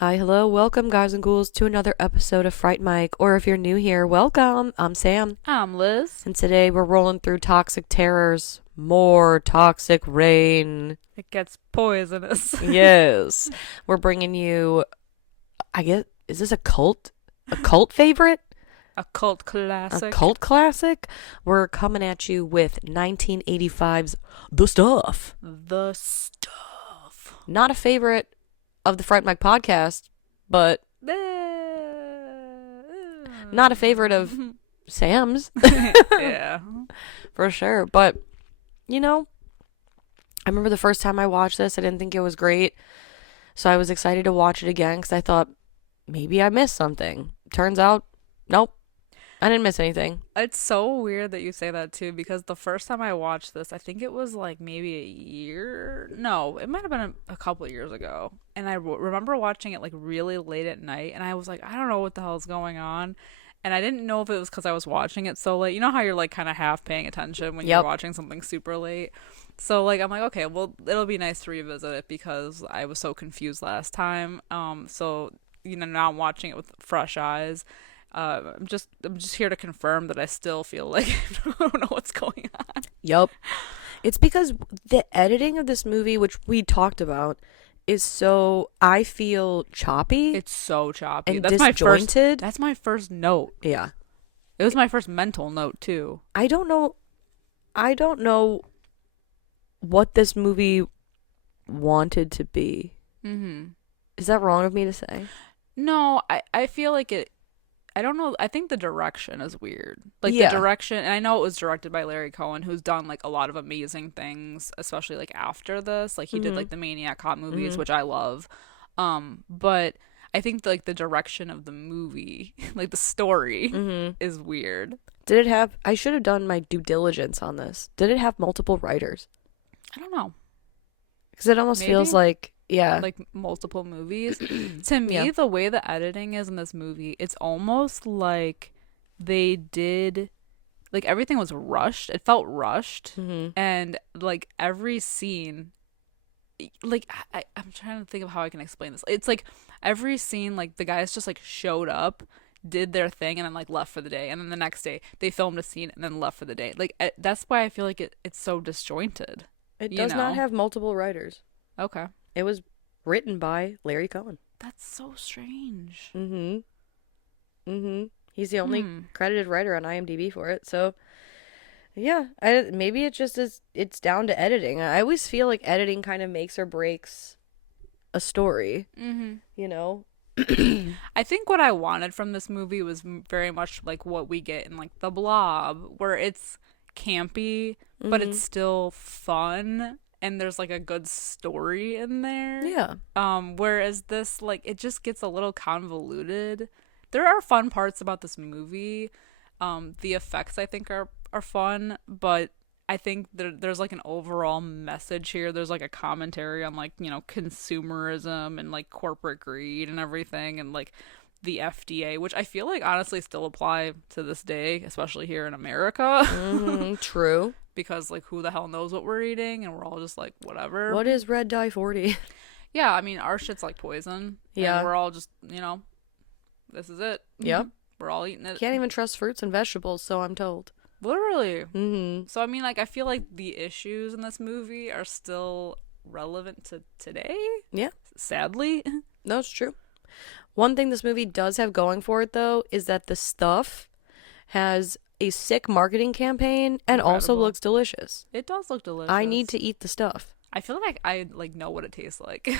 Hi, hello, welcome guys and ghouls to another episode of Fright Mic, or if you're new here, welcome. I'm Sam. I'm Liz. And today we're rolling through Toxic Terrors. More toxic rain. It gets poisonous. Yes. We're bringing you, I guess, is this a cult? A cult favorite? A cult classic. A cult classic? We're coming at you with 1985's The Stuff. The Stuff. Not a favorite of the Fright Mic podcast, but not a favorite of Sam's. Yeah. For sure. But, you know, I remember the first time I watched this, I didn't think it was great. So I was excited to watch it again because I thought maybe I missed something. Turns out, nope. I didn't miss anything. It's so weird that you say that too, because the first time I watched this, I think it was like maybe a year. No, it might have been a couple of years ago. And I remember watching it like really late at night, and I was like, I don't know what the hell is going on. And I didn't know if it was because I was watching it so late. You know how you're like kind of half paying attention when you're watching something super late? So like I'm like, okay, well, it'll be nice to revisit it because I was so confused last time. So you know, now I'm watching it with fresh eyes. I'm just here to confirm that I still feel like I don't know what's going on. Yup. It's because the editing of this movie, which we talked about, is so, I feel, choppy. It's so choppy. And that's disjointed. That's my first note. Yeah. It was my first mental note too. I don't know what this movie wanted to be. Mm-hmm. Is that wrong of me to say? No, I feel like it. I don't know. I think the direction is weird. Like Yeah. the direction, and I know it was directed by Larry Cohen, who's done like a lot of amazing things, especially like after this. Like he did like the Maniac Cop movies, which I love. But I think like the direction of the movie, like the story, is weird. Did it have, I should have done my due diligence on this. Did it have multiple writers? I don't know. Because it almost feels like, yeah. Like multiple movies. To me, the way the editing is in this movie, it's almost like they did, like everything was rushed. It felt rushed. And like every scene, like I'm trying to think of how I can explain this. It's like every scene, like the guys just like showed up, did their thing, and then like left for the day. And then the next day they filmed a scene and then left for the day. Like that's why I feel like it's so disjointed. It does not have multiple writers. Okay. It was written by Larry Cohen. That's so strange. He's the only credited writer on IMDb for it. So, yeah, maybe it just is. It's down to editing. I always feel like editing kind of makes or breaks a story. You know. I think what I wanted from this movie was very much like what we get in like The Blob, where it's campy, but it's still fun. And there's like a good story in there. Yeah. Whereas this, like, it just gets a little convoluted. There are fun parts about this movie. The effects I think are fun, but I think there's like an overall message here. There's like a commentary on like, you know, consumerism and like corporate greed and everything, and like the FDA, which I feel like honestly still apply to this day, especially here in America. True. Because like who the hell knows what we're eating, and we're all just like whatever. What is red dye 40? Yeah, I mean our shit's like poison. Yeah. And we're all just, you know, this is it. Yep. We're all eating it. Can't even trust fruits and vegetables, so I'm told. Literally. So I mean, like I feel like the issues in this movie are still relevant to today. Yeah. Sadly. No, it's true. One thing this movie does have going for it though is that the stuff has a sick marketing campaign and also looks delicious. It does look delicious. I need to eat the stuff. I feel like I like know what it tastes like.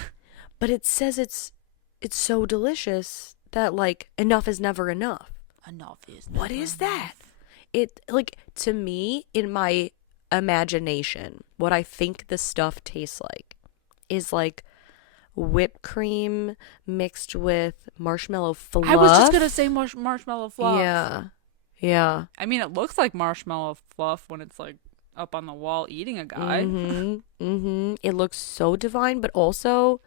But it says it's so delicious that like enough is never enough. Enough is never What is enough. that? It like to me in my imagination, what I think the stuff tastes like is like whipped cream mixed with marshmallow fluff. I was just gonna say marshmallow fluff. Yeah. Yeah. I mean, it looks like marshmallow fluff when it's like up on the wall eating a guy. It looks so divine, but also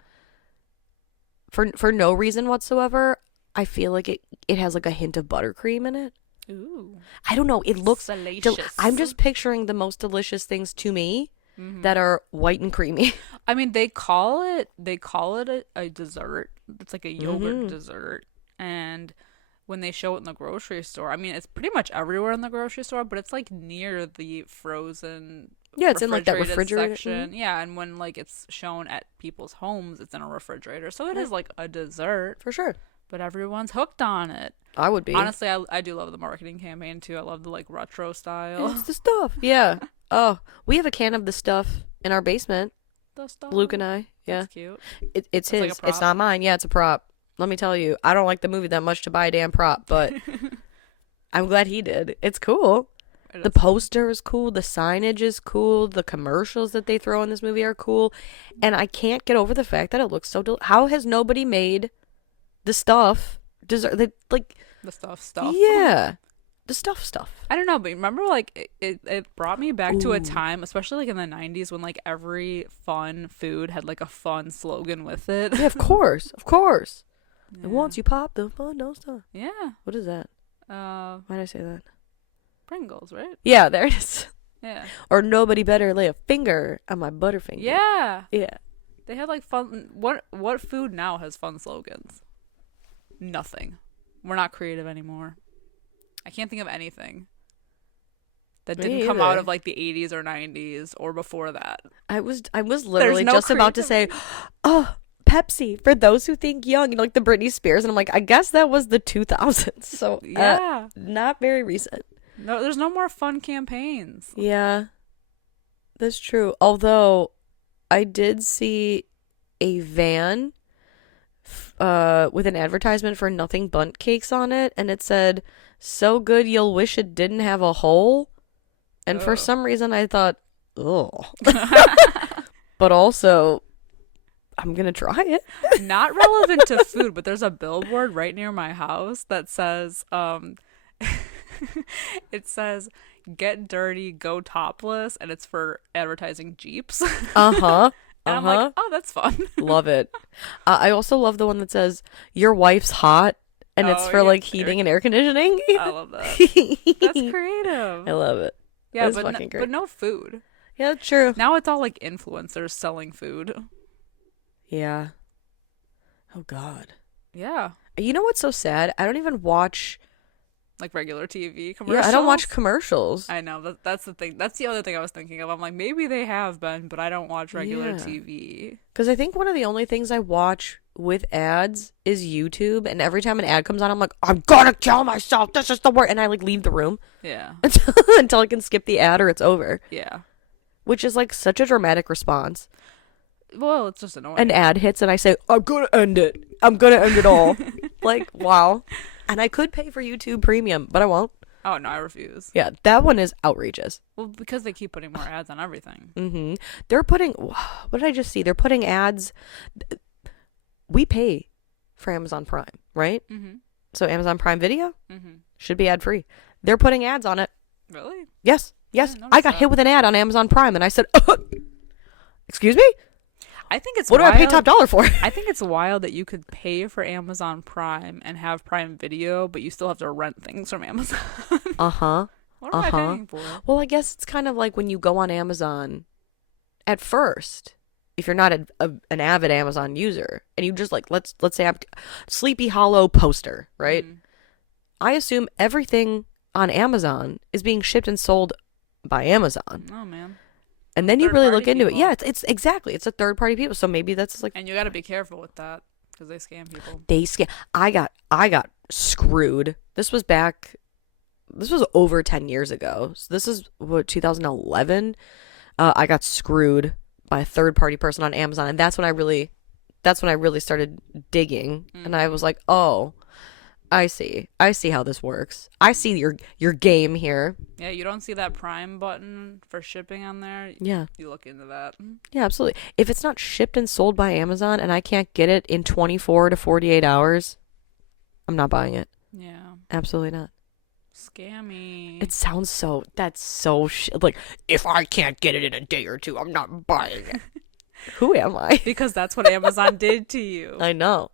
for no reason whatsoever, I feel like it has like a hint of buttercream in it. Ooh. I don't know. It looks Salacious. I'm just picturing the most delicious things to me that are white and creamy. I mean, they call it a dessert. It's like a yogurt dessert. And when they show it in the grocery store, I mean, it's pretty much everywhere in the grocery store, but it's like near the frozen Yeah, it's in like that refrigerator section. Yeah, and when like it's shown at people's homes, it's in a refrigerator. So it is like a dessert, for sure. but everyone's hooked on it. I would be. Honestly, I do love the marketing campaign too. I love the like retro style. It's the stuff. Yeah. Oh, we have a can of the stuff in our basement. The stuff. Luke and I. Yeah. That's cute. It's his. like a prop? It's not mine. Yeah, it's a prop. Let me tell you, I don't like the movie that much to buy a damn prop, but I'm glad he did. It's cool. The poster is cool. The signage is cool. The commercials that they throw in this movie are cool. And I can't get over the fact that it looks so how has nobody made the stuff like the stuff. Yeah. The stuff. I don't know, but remember like it brought me back to a time, especially like in the 90s when like every fun food had like a fun slogan with it. Yeah, of course. Of course. Yeah. And once you pop the fun don't stop. Yeah. What is that? Why did I say that? Pringles, right? Yeah, there it is. Yeah. Or nobody better lay a finger on my Butterfinger. Yeah. Yeah. They had like fun. What food now has fun slogans? Nothing. We're not creative anymore. I can't think of anything that didn't come out of like the 80s or 90s or before that. I was literally no just about to say, oh, Pepsi, for those who think young, like the Britney Spears. And I'm like, I guess that was the 2000s. So yeah, not very recent. No, there's no more fun campaigns. Yeah, that's true. Although I did see a van with an advertisement for Nothing Bundt Cakes on it, and it said, so good you'll wish it didn't have a hole. And for some reason I thought, oh. But also, I'm going to try it. Not relevant to food, but there's a billboard right near my house that says, it says, get dirty, go topless, and it's for advertising Jeeps. Uh-huh. And I'm like, oh, that's fun. Love it. I also love the one that says, your wife's hot, and it's for like heating and air conditioning. I love that. That's creative. I love it. Yeah, but no food. Yeah, true. Now it's all like influencers selling food. Yeah. Oh, God. Yeah. You know what's so sad? I don't even watch like regular TV commercials. Yeah, I don't watch commercials. I know. That's the thing. That's the other thing I was thinking of. I'm like, maybe they have been, but I don't watch regular TV. Because I think one of the only things I watch with ads is YouTube, and every time an ad comes on, I'm like, I'm gonna kill myself. This is the word, and I like leave the room. Yeah. until I can skip the ad or it's over. Yeah. Which is like such a dramatic response. Well, it's just annoying. An ad hits, and I say, I'm gonna end it. I'm gonna end it all. Like, wow. And I could pay for YouTube Premium, but I won't. Oh, no, I refuse. Yeah, that one is outrageous. Well, because they keep putting more ads on everything. Mm-hmm. They're putting... What did I just see? They're putting ads... We pay for Amazon Prime, right? Mm-hmm. So Amazon Prime Video should be ad-free. They're putting ads on it. Really? Yes. I got hit with an ad on Amazon Prime, and I said, excuse me? I think it's what wild. Do I pay top dollar for? I think it's wild that you could pay for Amazon Prime and have Prime Video, but you still have to rent things from Amazon. Uh-huh. What am I paying for? Well, I guess it's kind of like when you go on Amazon at first, if you're not an avid Amazon user, and you just like, let's say I'm Sleepy Hollow poster, right? I assume everything on Amazon is being shipped and sold by Amazon. Oh, man. And then you really look into people. it. Yeah, it's exactly. It's a third party people. So maybe that's like. And you got to be careful with that because they scam people. They scam. I got screwed. This was over 10 years ago. So this is what 2011. I got screwed by a third party person on Amazon, and that's when I really started digging, and I was like, oh. I see how this works. I see your game here. Yeah, you don't see that Prime button for shipping on there. Yeah. You look into that. Yeah, absolutely. If it's not shipped and sold by Amazon and I can't get it in 24 to 48 hours, I'm not buying it. Yeah. Absolutely not. Scammy. It sounds so, that's so, like, if I can't get it in a day or two, I'm not buying it. Who am I? Because that's what Amazon did to you. I know.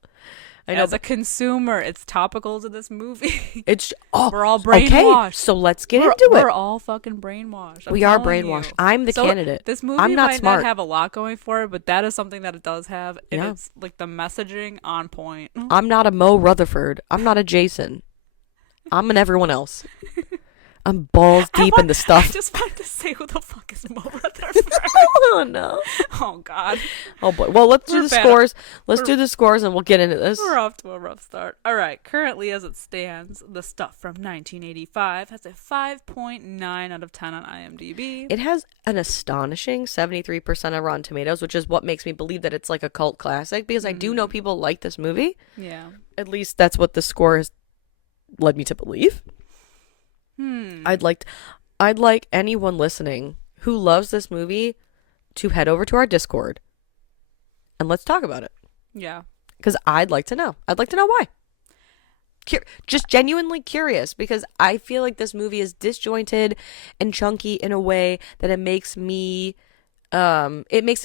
As a consumer, it's topical to this movie. It's we're all brainwashed. Okay, so let's get into it. We're all fucking brainwashed. We are brainwashed. I'm the candidate. This movie I'm not might smart. not have a lot going for it, but that is something that it does have, and Yeah. it's like the messaging on point. I'm not a Mo Rutherford. I'm not a Jason. I'm an everyone else. I'm balls deep in the I stuff. just wanted to say, who the fuck is Mo Rutherford? Oh no. Oh god. Oh boy. Well, let's do the scores. Let's We're- do the scores and we'll get into this. We're off to a rough start. All right. Currently, as it stands, the stuff from 1985 has a 5.9 out of 10 on IMDb. It has an astonishing 73% on Rotten Tomatoes, which is what makes me believe that it's like a cult classic, because I do know people like this movie. Yeah. At least that's what the score has led me to believe. I'd like anyone listening who loves this movie to head over to our Discord and let's talk about it. Yeah. Because I'd like to know. I'd like to know why. Just genuinely curious, because I feel like this movie is disjointed and chunky in a way that it makes it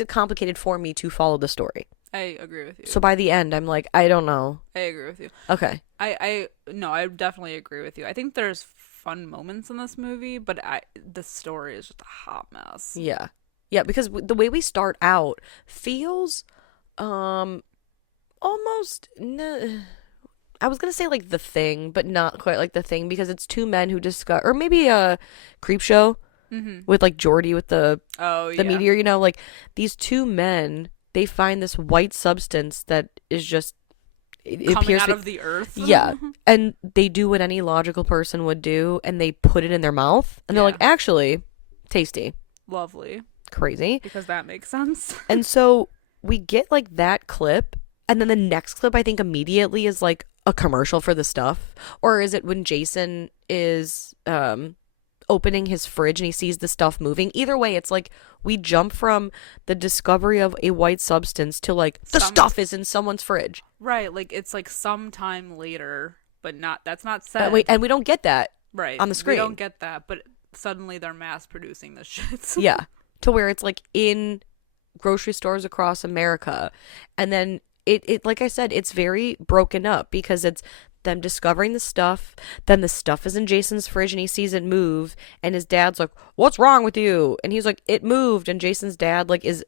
complicated for me to follow the story. I agree with you. So by the end, I'm like, I don't know. I agree with you. Okay. I definitely agree with you. I think there's fun moments in this movie, but the story is just a hot mess. Yeah. Yeah, because the way we start out feels almost I was going to say like The Thing, but not quite like The Thing, because it's two men who discuss, or maybe a Creep Show with like Jordy with the meteor, you know, like these two men, they find this white substance that is just it coming appears out of the earth. Yeah. And they do what any logical person would do, and they put it in their mouth, and they're like, actually, tasty. Lovely. Crazy. Because that makes sense. And so we get like that clip, and then the next clip I think immediately is like a commercial for the stuff. Or is it when Jason is opening his fridge and he sees the stuff moving? Either way, it's like we jump from the discovery of a white substance to like the stuff is in someone's fridge. Right, like it's like sometime later, but that's not said. And we don't get that on the screen. We don't get that, but suddenly they're mass producing this shit. Yeah. To where it's like in grocery stores across America. And then it like I said, it's very broken up, because it's them discovering the stuff, then the stuff is in Jason's fridge and he sees it move, and his dad's like, "What's wrong with you?" And he's like, "It moved." And Jason's dad like is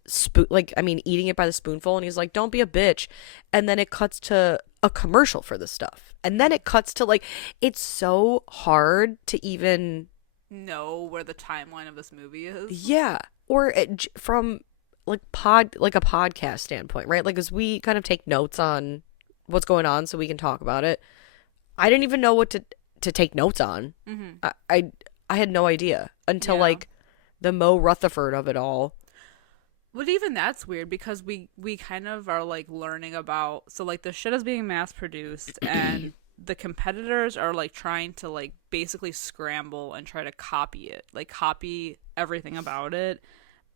eating it by the spoonful, and he's like, "Don't be a bitch." And then it cuts to a commercial for the stuff. And then it cuts to like, it's so hard to even know where the timeline of this movie is. Yeah. Or from like a podcast standpoint, right? Like, as we kind of take notes on what's going on so we can talk about it. I didn't even know what to take notes on. I had no idea until like the Mo Rutherford of it all. But even that's weird, because we kind of are like learning about, so like the shit is being mass produced and the competitors are like trying to like basically scramble and try to copy it, like copy everything about it,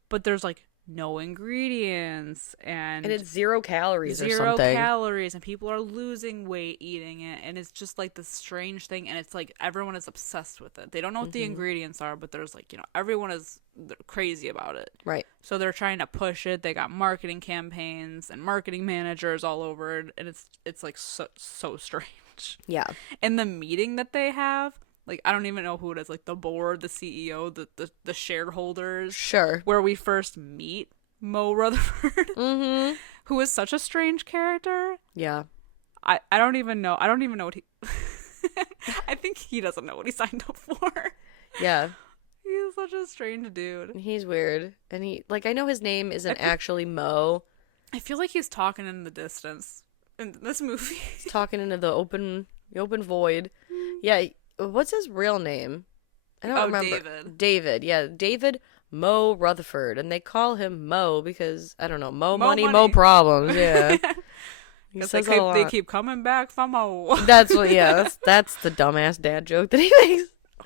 but there's like no ingredients and it's 0 calories or zero something. calories, and people are losing weight eating it, and it's just like this strange thing, and it's like everyone is obsessed with it. They don't know what the ingredients are, but there's like, you know, everyone is crazy about it, right? So they're trying to push it. They got marketing campaigns and marketing managers all over it, and it's like so strange. Yeah. And the meeting that they have, like, I don't even know who it is, like the board, the CEO, the shareholders. Sure. Where we first meet Mo Rutherford, who is such a strange character. Yeah. I don't even know. I don't even know what he... I think he doesn't know what he signed up for. Yeah. He's such a strange dude. He's weird. And he, like, I know his name isn't actually Mo. I feel like he's talking in the distance in this movie. He's talking into the open void. Yeah. What's his real name? I don't remember. David. Yeah, David Mo Rutherford, and they call him Mo because I don't know, Mo money, Mo problems. Yeah, they keep coming back for Mo. That's what. Yeah, that's the dumbass dad joke that he makes.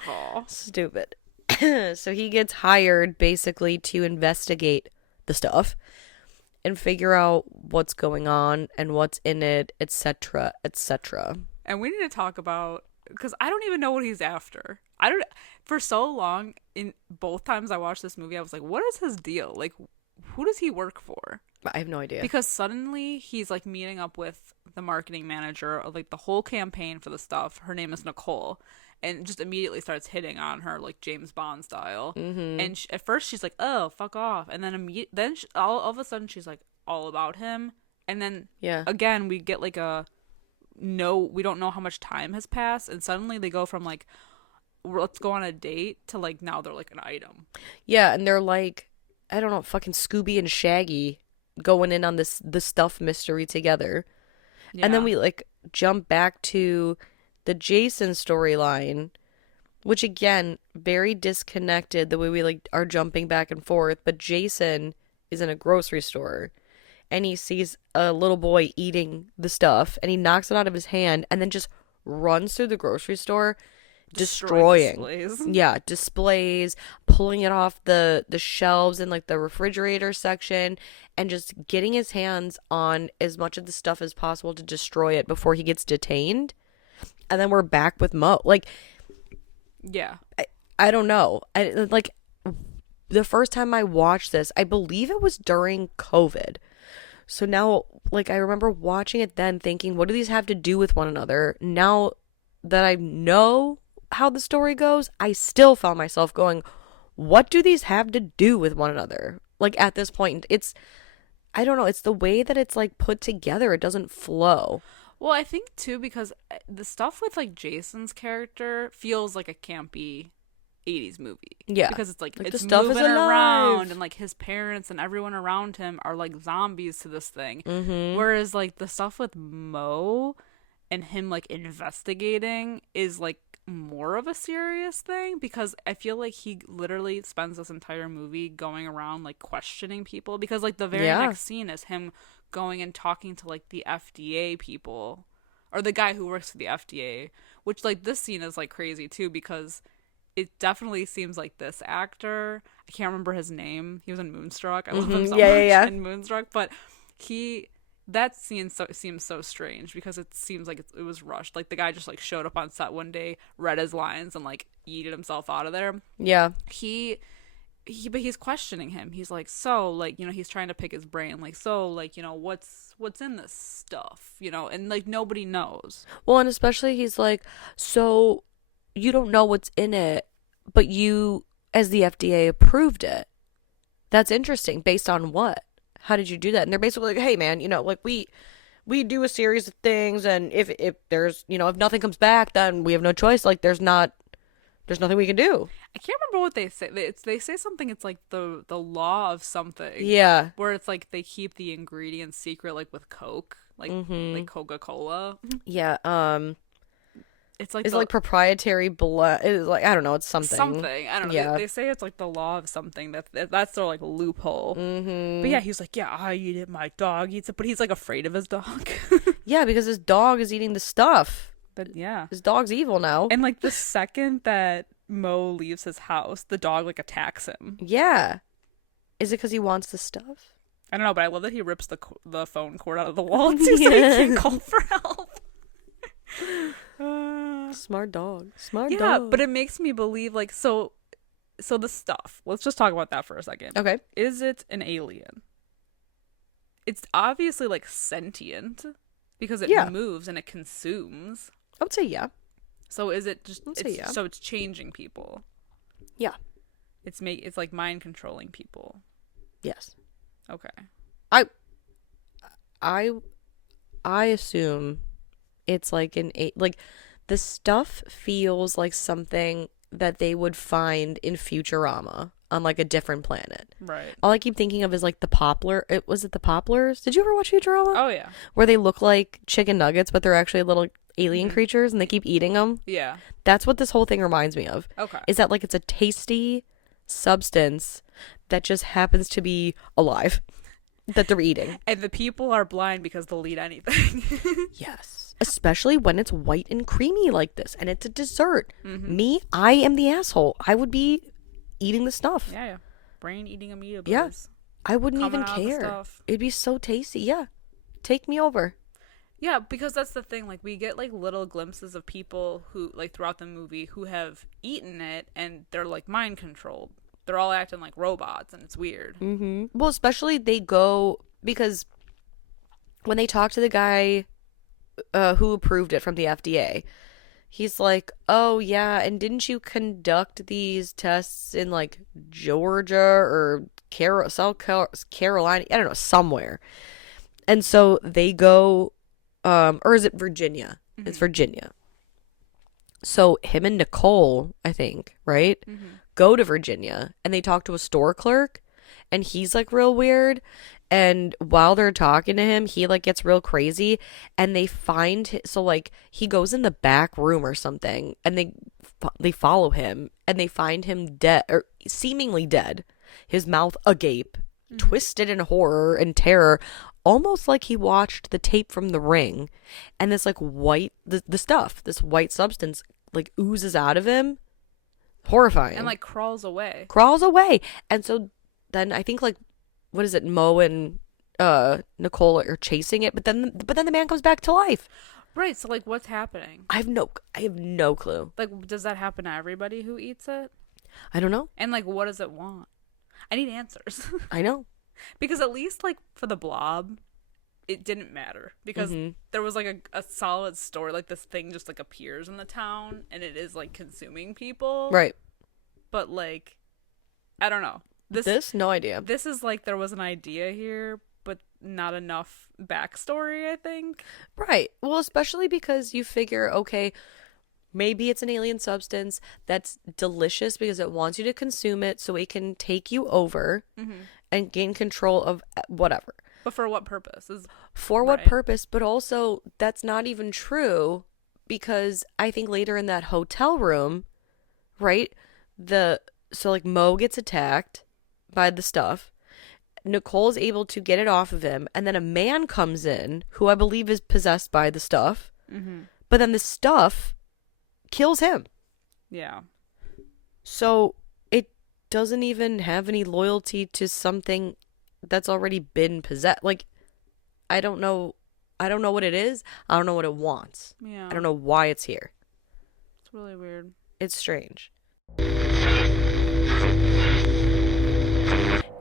Oh, stupid. So he gets hired basically to investigate the stuff and figure out what's going on and what's in it, etc., etc. And we need to talk about because I don't even know what he's after. I don't. For so long, in both times I watched this movie, I was like, what is his deal? Like, who does he work for? I have no idea. Because suddenly he's like meeting up with the marketing manager of like the whole campaign for the stuff. Her name is Nicole, and just immediately starts hitting on her like James Bond style. And at first she's like, "Oh, fuck off," and then all of a sudden she's like all about him. And then Yeah. again we get like a no, we don't know how much time has passed, and suddenly they go from like let's go on a date to like now they're like an item. Yeah, and they're like, I don't know, fucking Scooby and Shaggy going in on the stuff mystery together. Yeah. And then we like jump back to the Jason storyline, which again, very disconnected the way we like are jumping back and forth, but Jason is in a grocery store and he sees a little boy eating the stuff and he knocks it out of his hand and then just runs through the grocery store destroying displays. yeah, displays, pulling it off the shelves in like the refrigerator section and just getting his hands on as much of the stuff as possible to destroy it before he gets detained. And then we're back with Mo. Like, Yeah. I don't know. Like the first time I watched this, I believe it was during COVID. So now, like, I remember watching it then thinking, what do these have to do with one another? Now that I know how the story goes, I still found myself going, what do these have to do with one another? Like, at this point, I don't know, it's the way that it's, like, put together. It doesn't flow. Well, I think too because the stuff with like Jason's character feels like a campy 80s movie. Yeah. Because it's like the it's stuff is moving around alive. and like his parents and everyone around him are like zombies to this thing. Mm-hmm. Whereas like the stuff with Mo and him like investigating is like more of a serious thing because I feel like he literally spends this entire movie going around like questioning people because like the very Yeah. next scene is him going and talking to like the FDA people or the guy who works for the FDA, which like this scene is like crazy too because it definitely seems like this actor, I can't remember his name, he was in Moonstruck, I love him so much in Moonstruck, but that scene seems so strange because it seems like it was rushed. Like the guy just like showed up on set one day, read his lines, and like yeeted himself out of there. Yeah. But he's questioning him. He's like, so like, you know, he's trying to pick his brain. Like, so like, you know, what's in this stuff, you know, and like nobody knows. Well, and especially he's like, so you don't know what's in it, but you, as the FDA, approved it. That's interesting. Based on what? How did you do that? And they're basically like, hey, man, you know, like we do a series of things, and if there's, you know, if nothing comes back, then we have no choice. Like, there's nothing we can do. I can't remember what they say. They say something. It's like the law of something. Yeah. Where it's like they keep the ingredients secret, like with Coke, like Coca-Cola. Yeah. It's like It's like proprietary blend. It's like, I don't know. It's something. Something. I don't know. Yeah. They say it's like the law of something. That's their like loophole. Mm-hmm. But yeah, he's like, yeah, I eat it. My dog eats it. But he's like afraid of his dog. Yeah, because his dog is eating the stuff. But yeah. His dog's evil now. And like the second that Mo leaves his house, the dog like attacks him. Yeah. Is it because he wants the stuff? I don't know, but I love that he rips the phone cord out of the wall too, so he can't call for help. Smart dog. Smart dog. Yeah, but it makes me believe like so the stuff. Let's just talk about that for a second. Okay. Is it an alien? It's obviously like sentient because it moves and it consumes. I would say yeah. So is it just I'd say yeah. So it's changing people. Yeah. It's like mind controlling people. Yes. Okay. I assume it's like like the stuff feels like something that they would find in Futurama on like a different planet. Right. All I keep thinking of is like the poplar. Was it the poplars? Did you ever watch Futurama? Oh yeah. Where they look like chicken nuggets, but they're actually little alien creatures, and they keep eating them. Yeah. That's what this whole thing reminds me of. Okay. Is that like it's a tasty substance that just happens to be alive that they're eating. And the people are blind because they'll eat anything. Yes. Especially when it's white and creamy like this and it's a dessert. Mm-hmm. Me, I am the asshole. I would be eating the stuff. Yeah. Brain eating amoebas. Yeah. I wouldn't Coming even out of the care. stuff. It'd be so tasty. Yeah. Take me over. Yeah, because that's the thing. Like, we get like little glimpses of people who, like, throughout the movie who have eaten it and they're like mind controlled. They're all acting like robots and it's weird. Well, especially they go because when they talk to the guy who approved it from the FDA, he's like, "Oh yeah, and didn't you conduct these tests in like Georgia or South Carolina? I don't know, somewhere." And so they go, or is it Virginia? It's Mm-hmm. Virginia. So him and Nicole, I think, right, Mm-hmm. go to Virginia and they talk to a store clerk and he's like real weird. And while they're talking to him, he like gets real crazy and they find so like he goes in the back room or something and they follow him and they find him dead or seemingly dead, his mouth agape, Mm-hmm. twisted in horror and terror, almost like he watched the tape from The Ring, and this like the stuff, this white substance like oozes out of him, And horrifying, like crawls away. crawls away. And so then I think like what is it, Mo and Nicole are chasing it, but then the man comes back to life. Right, so like what's happening? I have no clue. Like, does that happen to everybody who eats it? I don't know. And like, what does it want? I need answers. I know. Because at least like for the blob, it didn't matter because there was like a solid story. Like, this thing just like appears in the town and it is like consuming people. Right. But like, I don't know. This no idea. This is like there was an idea here, but not enough backstory, I think. Right. Well, especially because you figure, okay, maybe it's an alien substance that's delicious because it wants you to consume it so it can take you over and gain control of whatever. But for what purpose? For what Right. purpose? But also, that's not even true because I think later in that hotel room, right? So like Mo gets attacked by the stuff. Nicole's able to get it off of him, and then a man comes in who I believe is possessed by the stuff. But then the stuff kills him. Yeah. So it doesn't even have any loyalty to something that's already been possessed. Like, I don't know. I don't know what it is. I don't know what it wants. Yeah. I don't know why it's here. It's really weird. It's strange.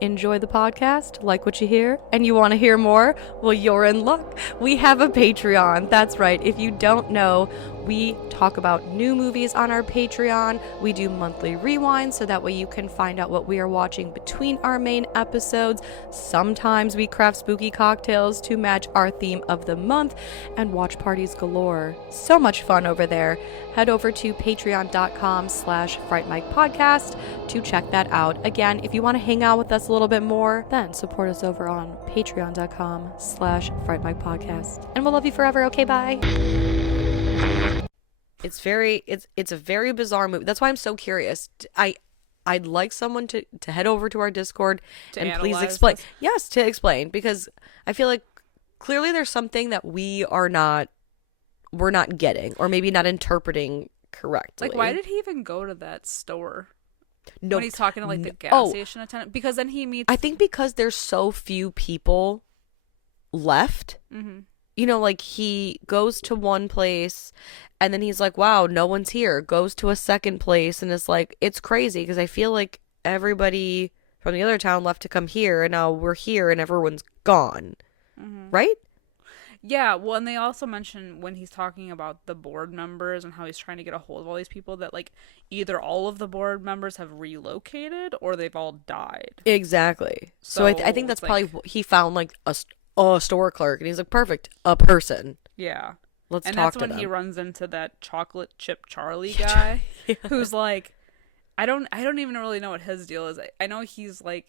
Enjoy the podcast, like what you hear, and you want to hear more? Well, you're in luck. We have a Patreon. That's right. If you don't know, we talk about new movies on our Patreon. We do monthly rewinds so that way you can find out what we are watching between our main episodes. Sometimes we craft spooky cocktails to match our theme of the month and watch parties galore. So much fun over there. Head over to patreon.com/Fright Mic podcast to check that out. Again, if you want to hang out with us a little bit more, then support us over on patreon.com/Fright Mic podcast. And we'll love you forever. Okay, bye. It's a very bizarre movie. That's why I'm so curious. I'd like someone to head over to our Discord To and please analyze explain. this? Yes, to explain, because I feel like clearly there's something that we're not getting, or maybe not interpreting correctly. Like, why did he even go to that store? no When he's talking to like the no- gas oh, station attendant, because then he meets. I think because there's so few people left. You know, like he goes to one place and then he's like, wow, no one's here. Goes to a second place and it's like, it's crazy because I feel like everybody from the other town left to come here and now we're here and everyone's gone. Right? Yeah, well, and they also mention when he's talking about the board members and how he's trying to get a hold of all these people that like either all of the board members have relocated or they've all died. Exactly. So I think that's it's probably like- he found like a store clerk and he's like, perfect, a person. Yeah. Let's And talk that's to when them. he runs into that chocolate chip Charlie guy who's like, I don't even really know what his deal is. I know he's like,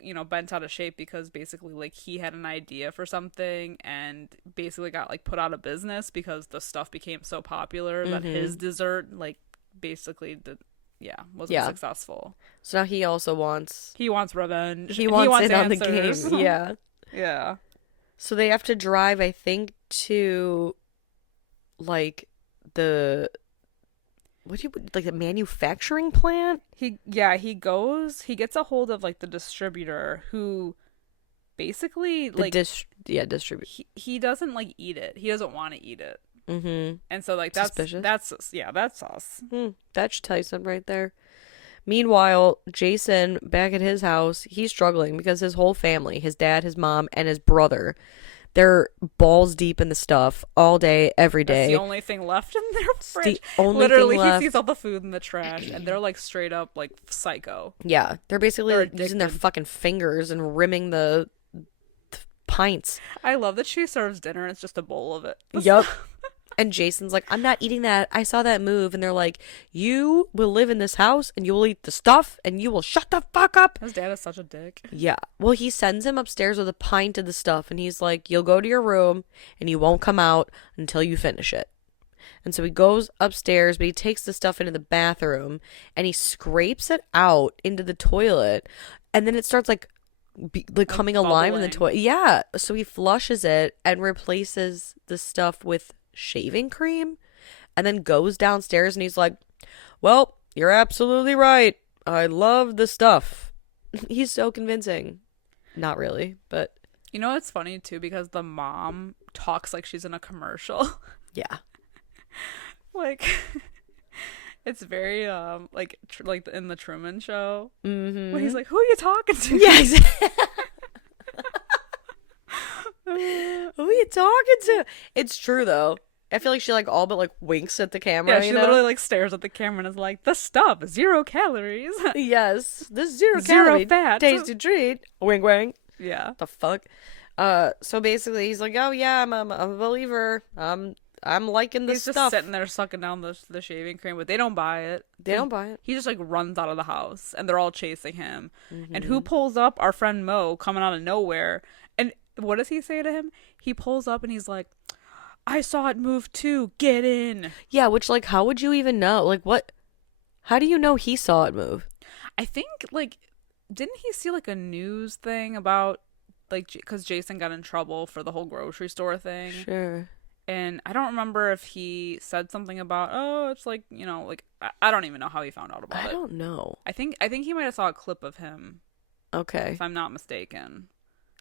you know, bent out of shape because basically like he had an idea for something and basically got like put out of business because the stuff became so popular that his dessert like basically wasn't successful. So now he also wants Revenge. he wants in on the answers. game. Yeah. Yeah. So they have to drive, I think, to like the like the manufacturing plant? He gets a hold of like the distributor who basically The like distribute. he doesn't like eat it. He doesn't want to eat it. Mm-hmm. And so like Suspicious. that's that's us. That should tell you something right there. Meanwhile, Jason, back at his house, he's struggling because his whole family, his dad, his mom, and his brother, they're balls deep in the stuff all day, every day. That's the only thing left in their fridge. The only Literally, thing left. he sees all the food in the trash, and they're like straight up like psycho. Yeah, they're basically They're like, using their addicted. fucking fingers and rimming the pints. I love that she serves dinner and it's just a bowl of it. Yup. And Jason's like, I'm not eating that. I saw that move. And they're like, you will live in this house and you will eat the stuff and you will shut the fuck up. His dad is such a dick. Yeah. Well, he sends him upstairs with a pint of the stuff and he's like, you'll go to your room and you won't come out until you finish it. And so he goes upstairs, but he takes the stuff into the bathroom and he scrapes it out into the toilet. And then it starts like coming alive in the toilet. Yeah. So he flushes it and replaces the stuff with shaving cream and then goes downstairs and he's like, well, you're absolutely right. I love the stuff. He's so convincing. Not really, but You know, it's funny too because the mom talks like she's in a commercial. yeah. Like, it's very like in the Truman Show. Mm-hmm. When he's like, "Who are you talking to?" Yeah, exactly. Who are you talking to? It's true though. I feel like she like all but like winks at the camera. Yeah, she you know? literally like stares at the camera and is like, "The stuff, 0 calories." Yes, this zero Zero calorie fat. tasty treat. Wing wing. Yeah. The fuck. So basically he's like, oh yeah, I'm a believer. I'm liking this He's stuff. just sitting there sucking down the shaving cream, but they don't buy it. They don't buy it. He just like runs out of the house, and they're all chasing him. Mm-hmm. And who pulls up? Our friend Mo, coming out of nowhere. And what does he say to him? He pulls up and he's like, "I saw it move too. Get in." Yeah, which like, how would you even know? Like, what? How do you know he saw it move? I think like, didn't he see like a news thing about like because Jason got in trouble for the whole grocery store thing? Sure. And I don't remember if he said something about, oh, it's like, you know, like I don't even know how he found out about it. I don't know. I think he might have saw a clip of him, Okay. if I'm not mistaken.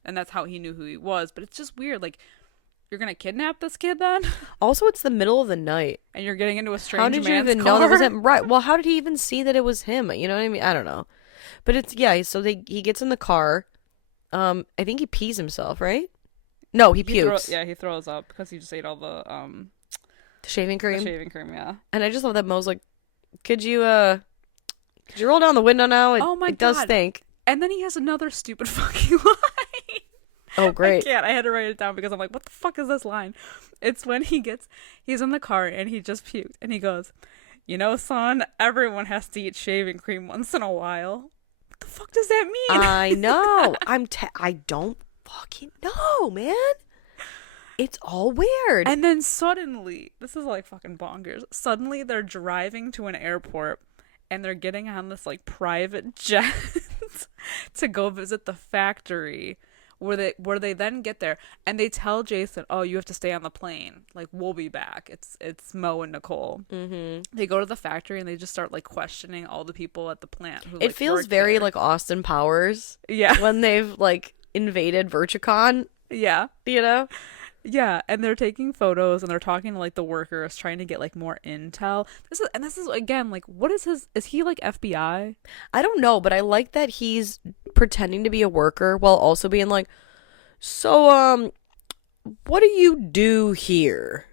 And that's how he knew who he was. But it's just weird. Like, you're going to kidnap this kid then? Also, it's the middle of the night. And you're getting into a strange How did you man's even car? know that was him? Right. Well, how did he even see that it was him? You know what I mean? I don't know. But it's, yeah, so he gets in the car. I think he pees himself, right? No, he pukes. He throws up because he just ate all the Shaving cream. the shaving cream, yeah. And I just love that Mo's like, could you roll down the window now? Oh my It does God. stink. And then he has another stupid fucking line. Oh, great. I can't. I had to write it down because I'm like, what the fuck is this line? It's when he's in the car and he just puked and he goes, you know, son, everyone has to eat shaving cream once in a while. What the fuck does that mean? I know. I don't fucking know, man. It's all weird. And then suddenly, this is like fucking bonkers. Suddenly they're driving to an airport and they're getting on this like private jet to go visit the factory where they then get there and they tell Jason, "Oh, you have to stay on the plane. Like we'll be back." It's Mo and Nicole. Mm-hmm. They go to the factory and they just start like questioning all the people at the plant who It feels work very there. like Austin Powers. Yeah. When they've like invaded Virtucon, Yeah. you know? Yeah, and they're taking photos and they're talking to like the workers trying to get like more intel. This is again like what is he like FBI? I don't know, but I like that he's pretending to be a worker while also being like, so what do you do here?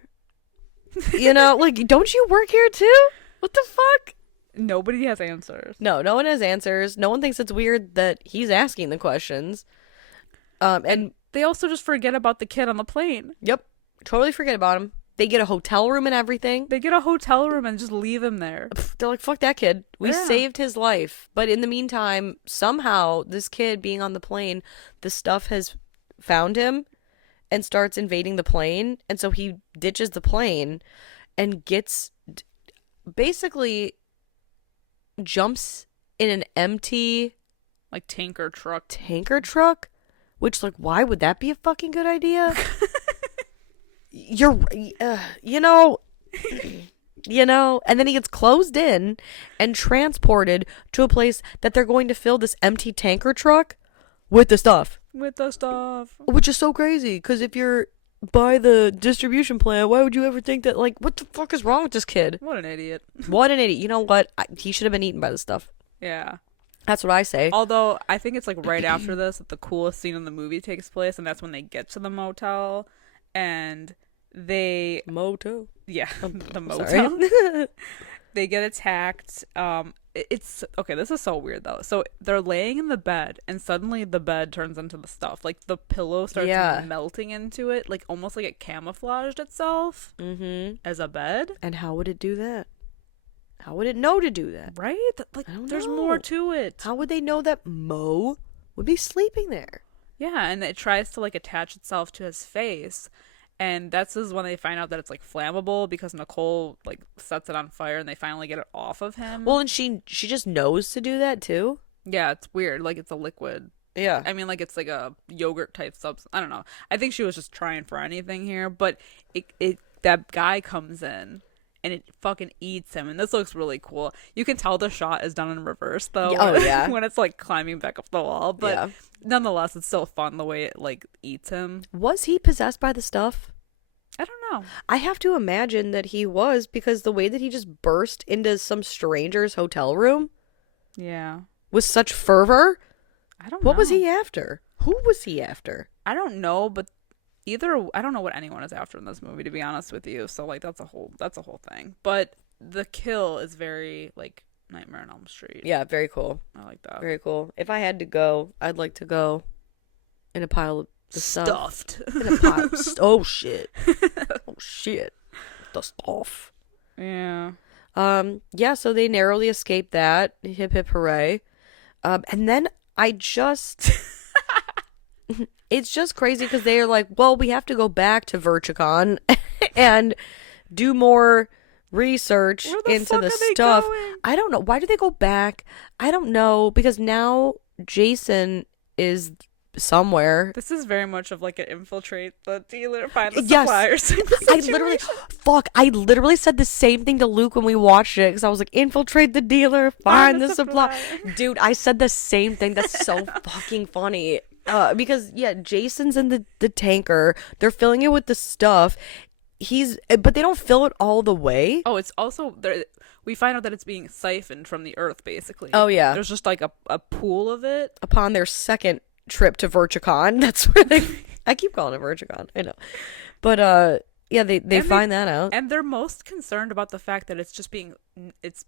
You know, like don't you work here too? What the fuck? Nobody has answers. No one has answers. No one thinks it's weird that he's asking the questions. And They also just forget about the kid on the plane. yep, totally forget about him. They get a hotel room and everything. They get a hotel room and just leave him there. They're like, fuck that kid. We Yeah. saved his life. But in the meantime, somehow, this kid being on the plane, the stuff has found him and starts invading the plane. And so he ditches the plane and basically jumps in an empty Like tanker truck. tanker truck. Which, like, why would that be a fucking good idea? You know, and then he gets closed in and transported to a place that they're going to fill this empty tanker truck with the stuff. with the stuff. Which is so crazy, because if you're by the distribution plan, why would you ever think that, like, what the fuck is wrong with this kid? What an idiot. What an idiot. You know what? He should have been eaten by the stuff. Yeah. That's what I say. Although, I think it's, like, right after this that the coolest scene in the movie takes place, and that's when they get to the motel, and they... Motel. Yeah, the motel. Sorry. They get attacked. It's okay. This is so weird though. So they're laying in the bed, and suddenly the bed turns into the stuff. Like the pillow starts melting into it, like almost like it camouflaged itself as a bed. And how would it do that? How would it know to do that? Right? Like, I don't there's know. more to it. How would they know that Mo would be sleeping there? Yeah, and it tries to like attach itself to his face. And that's when they find out that it's like flammable because Nicole like sets it on fire and they finally get it off of him. Well, and she just knows to do that too. Yeah, it's weird. Like it's a liquid. Yeah. I mean, like it's like a yogurt type substance. I don't know. I think she was just trying for anything here, but it that guy comes in and it fucking eats him. And this looks really cool. You can tell the shot is done in reverse though. Oh yeah. When it's like climbing back up the wall, but nonetheless, it's still fun the way it like eats him. Was he possessed by the stuff? I don't know. I have to imagine that he was, because the way that he just burst into some stranger's hotel room Yeah. with such fervor. I don't know. What was he after? Who was he after? I don't know, but I don't know what anyone is after in this movie, to be honest with you. So like that's a whole thing. But the kill is very like Nightmare on Elm Street. Yeah, very cool. I like that. Very cool. If I had to go, I'd like to go in a pile of the Stuffed. In a pile. Oh shit. Oh shit. The stuff. Yeah. Yeah, so they narrowly escaped that. Hip hip hooray. And then it's just crazy because they are like, well, we have to go back to Verchicon and do more research into the stuff. Going? I don't know. Why do they go back? I don't know, because now Jason is somewhere. This is very much of like an infiltrate the dealer, find the suppliers. I literally said the same thing to Luke when we watched it, because I was like, infiltrate the dealer, find the supply. Dude, I said the same thing. That's so fucking funny. Because Jason's in the tanker. They're filling it with the stuff. But they don't fill it all the way. Oh, it's also there. We find out that it's being siphoned from the earth, basically. Oh yeah. There's just like a pool of it. Upon their second trip to Verchicon, that's where I keep calling it Verchicon, I know, but they find that out, and they're most concerned about the fact that it's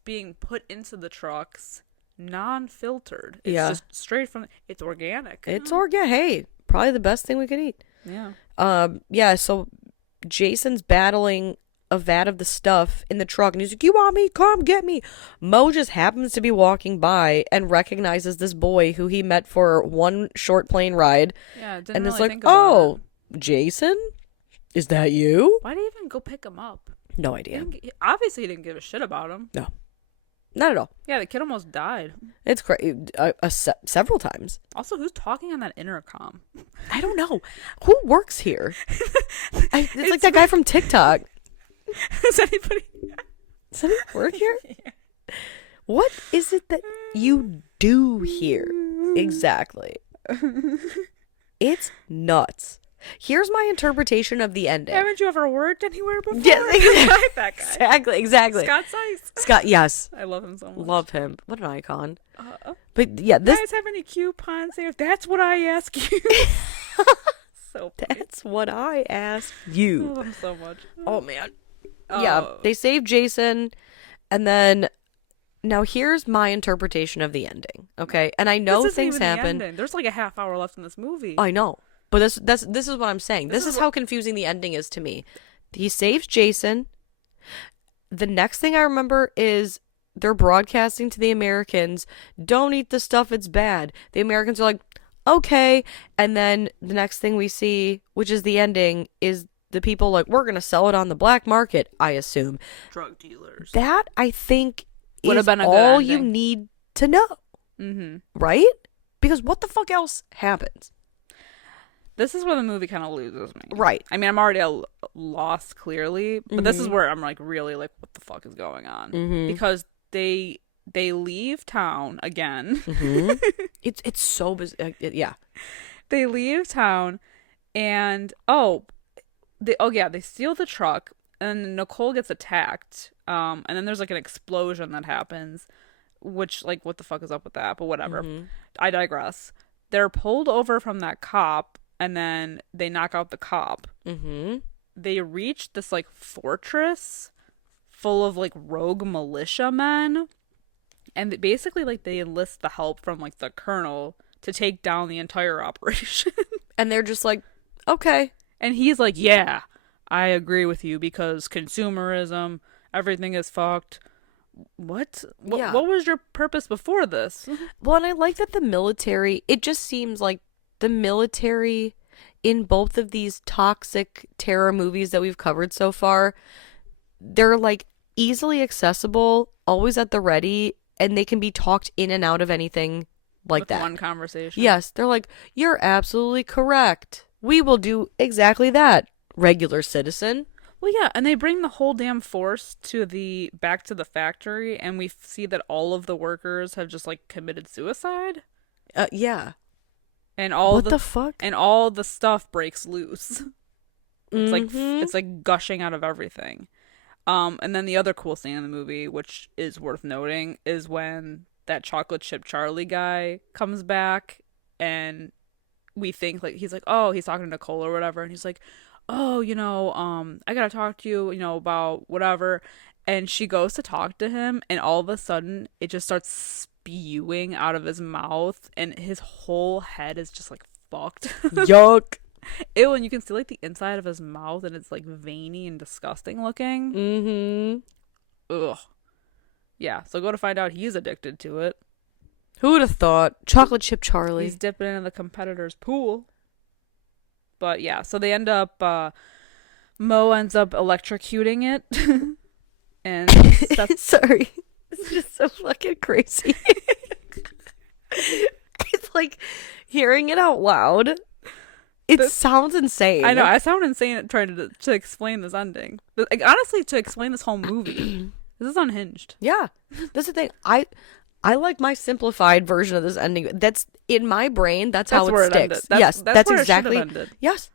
being put into the trucks non-filtered. It's just straight from it's organic. Hey, probably the best thing we could eat. So Jason's battling a vat of the stuff in the truck, and he's like, you want me? Come get me. Mo just happens to be walking by and recognizes this boy who he met for one short plane ride. Yeah, and it's like, oh, Jason? Is that you? Why did he even go pick him up? No idea. Obviously, he didn't give a shit about him. No. Not at all. Yeah, the kid almost died. It's crazy. Several times. Also, who's talking on that intercom? I don't know. Who works here? It's like that guy from TikTok. Does anybody work here? Yeah. What is it that you do here? Exactly. It's nuts. Here's my interpretation of the ending. Haven't you ever worked anywhere before? Yeah, that guy. Exactly. Scott Seiss. Scott, yes. I love him so much. Love him. What an icon. But yeah, this. You guys have any coupons there? That's what I ask you. So funny. That's what I ask you. I love him so much. Oh man. Yeah, they save Jason, and then now here's my interpretation of the ending. Okay, and I know things happen. There's like a half hour left in this movie. I know, but this is what I'm saying. This is how confusing the ending is to me. He saves Jason. The next thing I remember is they're broadcasting to the Americans, "Don't eat the stuff; it's bad." The Americans are like, "Okay," and then the next thing we see, which is the ending, is the people like, we're gonna sell it on the black market, I assume. Drug dealers. That, I think, would have is been all you need to know. Mm-hmm. Right? Because what the fuck else happens? This is where the movie kind of loses me. Right. I mean, I'm already lost clearly, but this is where I'm like really like, what the fuck is going on? Mm-hmm. Because they leave town again. Mm-hmm. It's so bizarre. Yeah. They leave town and they steal the truck and Nicole gets attacked. And then there's like an explosion that happens, which like what the fuck is up with that? But whatever. Mm-hmm. I digress. They're pulled over from that cop and then they knock out the cop. Mm-hmm. They reach this like fortress full of like rogue militiamen, and basically like they enlist the help from like the colonel to take down the entire operation. And they're just like, okay. And he's like, yeah, I agree with you because consumerism, everything is fucked. What? Yeah. What was your purpose before this? Well, and I like that the military, it just seems like the military in both of these toxic terror movies that we've covered so far, they're like easily accessible, always at the ready, and they can be talked in and out of anything like With that. one conversation. Yes, they're like, you're absolutely correct. We will do exactly that, regular citizen. Well, yeah, and they bring the whole damn force back to the factory, and we see that all of the workers have just like committed suicide, Yeah. and all What the fuck? and all the stuff breaks loose. It's like Mhm. it's like gushing out of everything. And then the other cool scene in the movie, which is worth noting, is when that chocolate chip Charlie guy comes back, and we think like he's like, oh, he's talking to Nicole or whatever, and he's like, oh, I gotta talk to you, about whatever. And she goes to talk to him, and all of a sudden, it just starts spewing out of his mouth, and his whole head is just like fucked. Yuck. Ew, and you can see like the inside of his mouth, and it's like veiny and disgusting looking. Mm-hmm. Ugh. Yeah, so go to find out he's addicted to it. Who would have thought? Chocolate chip Charlie. He's dipping into the competitor's pool. But yeah, so they end up, Mo ends up electrocuting it. And Sorry. It's just so fucking crazy. It's like hearing it out loud. It sounds insane. I know, I sound insane trying to explain this ending. But, like, honestly, to explain this whole movie. This is unhinged. Yeah. That's the thing. I like my simplified version of this ending. That's in my brain. That's how where it ended. sticks. Yes, that's where exactly. It should have ended. Yes,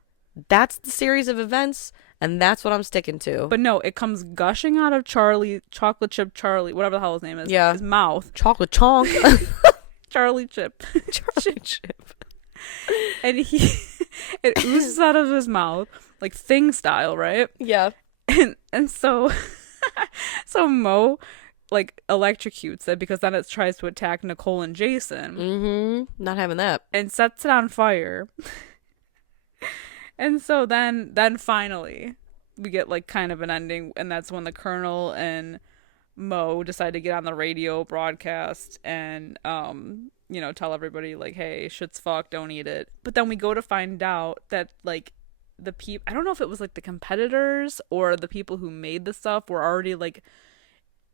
that's the series of events, and that's what I'm sticking to. But no, it comes gushing out of chocolate chip Charlie, whatever the hell his name is. Yeah. His mouth. Chocolate chonk. Charlie Chip. Charlie chip. And it oozes out of his mouth, like Thing style, right? Yeah. And so Mo like electrocutes it because then it tries to attack Nicole and Jason. Mm-hmm. Not having that. And sets it on fire. And so then finally we get like kind of an ending, and that's when the Colonel and Mo decide to get on the radio broadcast and tell everybody like, hey, shit's fucked, don't eat it. But then we go to find out that like the people, I don't know if it was like the competitors or the people who made the stuff were already like,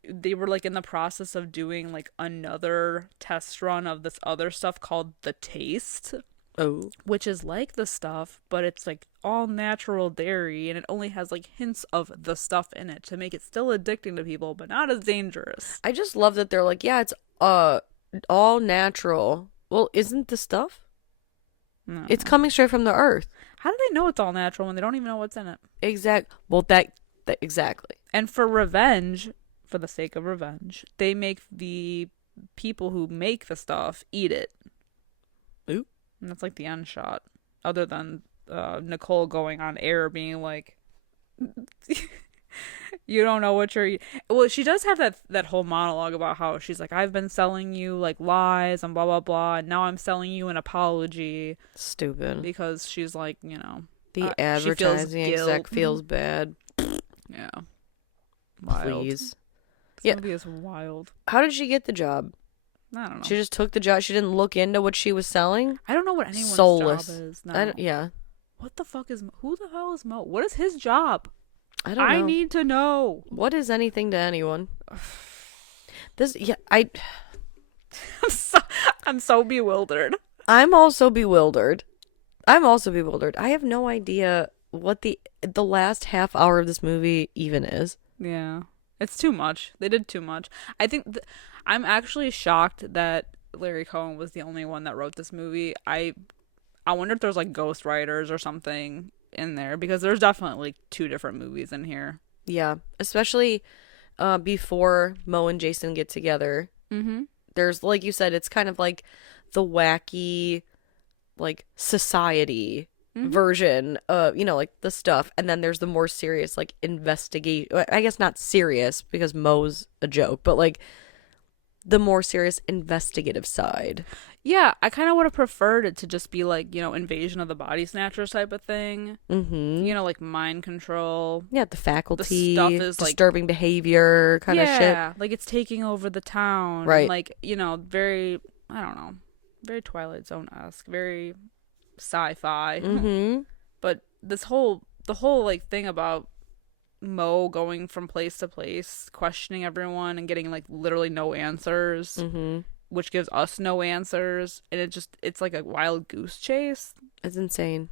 they were like in the process of doing like another test run of this other stuff called the Taste. Oh. Which is like the stuff, but it's like all natural dairy, and it only has like hints of the stuff in it to make it still addicting to people, but not as dangerous. I just love that they're like, yeah, it's all natural. Well, isn't the stuff? No. It's coming straight from the earth. How do they know it's all natural when they don't even know what's in it? Well, that exactly. And for revenge, for the sake of revenge, they make the people who make the stuff eat it. Ooh. And that's like the end shot. Other than Nicole going on air being like, you don't know what you're eating. Well, she does have that whole monologue about how she's like, I've been selling you like lies and blah, blah, blah. And now I'm selling you an apology. Stupid. Because she's like, The advertising exec feels bad. Yeah. Wild. Please. This movie is wild. How did she get the job? I don't know. She just took the job. She didn't look into what she was selling. I don't know what anyone's Soulless. job is. No. Yeah. What the fuck who the hell is Mo? What is his job? I don't know. I need to know. What is anything to anyone? I'm so bewildered. I'm also bewildered. I have no idea what the last half hour of this movie even is. Yeah. It's too much. They did too much. I think I'm actually shocked that Larry Cohen was the only one that wrote this movie. I I wonder if there's like ghostwriters or something in there, because there's definitely two different movies in here. Yeah, especially before Mo and Jason get together. Mm-hmm. There's, like you said, it's kind of like the wacky, like, society version of, like, the stuff. And then there's the more serious, like, investigate. I guess not serious because Mo's a joke, but, like, the more serious investigative side. Yeah, I kind of would have preferred it to just be like, Invasion of the Body Snatchers type of thing. Mm-hmm. Like mind control. Yeah, the faculty, The stuff is disturbing behavior kind of shit. Yeah, like it's taking over the town. Right. And like, very, I don't know, very Twilight Zone-esque, very sci-fi. Mm-hmm. But the whole like thing about Mo going from place to place, questioning everyone and getting like literally no answers, which gives us no answers, and it's like a wild goose chase. It's insane.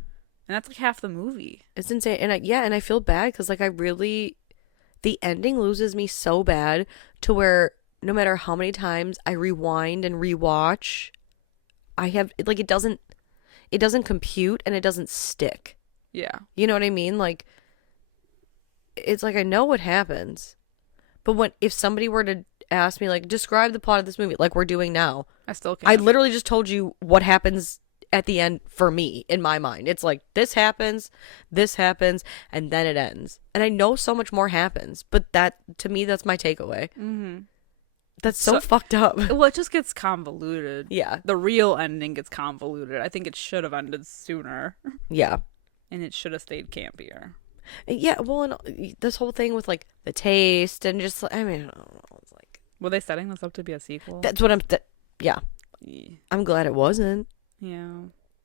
And that's like half the movie. It's insane. And I feel bad because, like, the ending loses me so bad to where no matter how many times I rewind and rewatch, like, it doesn't compute and it doesn't stick. Yeah. You know what I mean? Like, it's like I know what happens, but if somebody were to ask me, like, describe the plot of this movie, like we're doing now, I still can't. I literally just told you what happens at the end for me in my mind. It's like this happens, and then it ends. And I know so much more happens, but that, to me, that's my takeaway. Mm-hmm. That's so fucked up. Well, it just gets convoluted. Yeah. The real ending gets convoluted. I think it should have ended sooner. Yeah. And it should have stayed campier. Yeah, well, and this whole thing with, like, the taste and just, I mean, I don't know. It's like, were they setting this up to be a sequel? that's what yeah. I'm glad it wasn't. Yeah.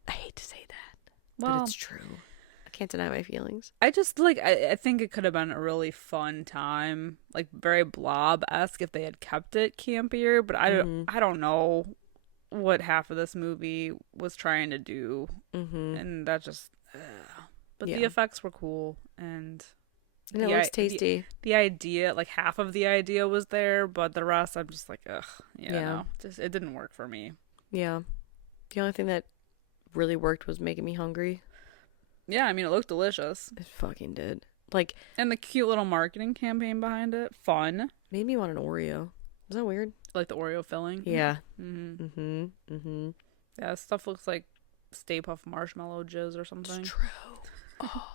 I hate to say that, well, but it's true. I can't deny my feelings. I just, like, I think it could have been a really fun time, like, very Blob-esque if they had kept it campier, but I don't know what half of this movie was trying to do, and that just, but the effects were cool, and it looks tasty. The idea, like, half of the idea was there, but the rest, I'm just like, ugh, no, just, it didn't work for me. Yeah. The only thing that really worked was making me hungry. Yeah, I mean, it looked delicious. It fucking did. Like, and the cute little marketing campaign behind it, fun. Made me want an Oreo. Is that weird? Like the Oreo filling? Yeah. Yeah, stuff looks like Stay Puft Marshmallow jizz or something. It's true. Oh,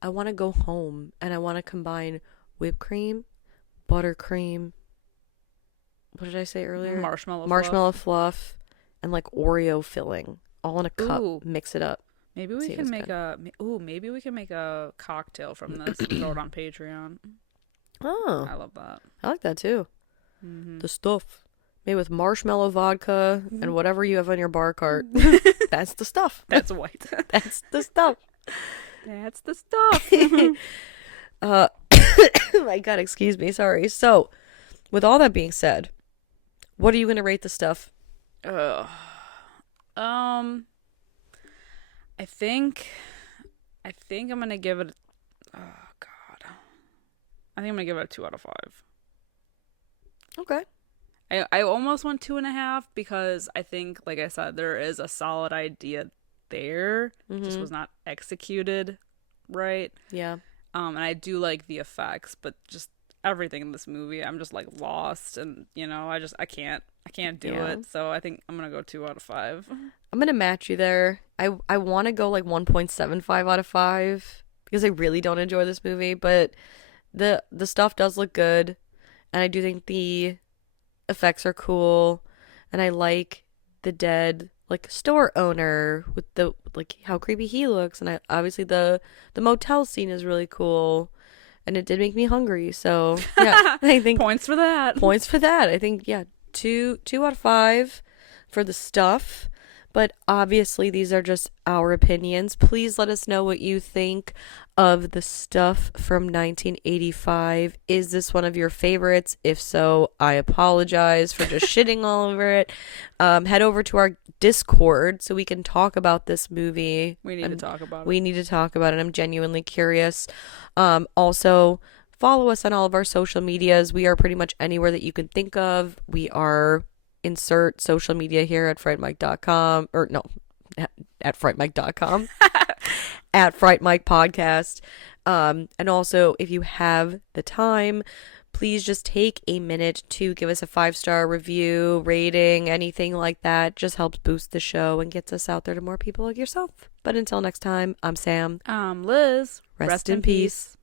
I want to go home and I want to combine whipped cream, buttercream. What did I say earlier? Marshmallow fluff, and like Oreo filling, all in a cup. Ooh. Mix it up. Maybe we can make maybe we can make a cocktail from this and throw it on Patreon. Oh, I love that. I like that too. The stuff made with marshmallow vodka and whatever you have on your bar cart. That's the stuff. That's white. That's the stuff. That's the stuff. My God, excuse me. Sorry. So, with all that being said, what are you going to rate the stuff? I think I'm gonna give it. Oh God, I think I'm gonna give it a 2 out of 5. Okay. I almost went 2.5 because I think, like I said, there is a solid idea there. Just was not executed right. Yeah. And I do like the effects, but just everything in this movie, I'm just like lost, and I can't do it. So I think I'm gonna go 2 out of 5. I'm gonna match you there. I want to go like 1.75 out of 5 because I really don't enjoy this movie, but the stuff does look good, and I do think the effects are cool, and I like the dead like store owner with the like how creepy he looks, and obviously the motel scene is really cool. And it did make me hungry, so yeah, I think points for that. I think 2 out of 5 for the stuff, but obviously these are just our opinions. Please let us know what you think of the stuff from 1985. Is this one of your favorites? If so, I apologize for just shitting all over it. Head over to our Discord so we can talk about this movie. We need to talk about it. I'm genuinely curious. Also, follow us on all of our social medias. We are pretty much anywhere that you can think of. We are insert social media here at frightmic.com, or no, at frightmic.com, at Fright Mic Podcast. And also, if you have the time, please just take a minute to give us a 5-star review, rating, anything like that. Just helps boost the show and gets us out there to more people like yourself. But until next time, I'm Sam. Liz. Rest in peace.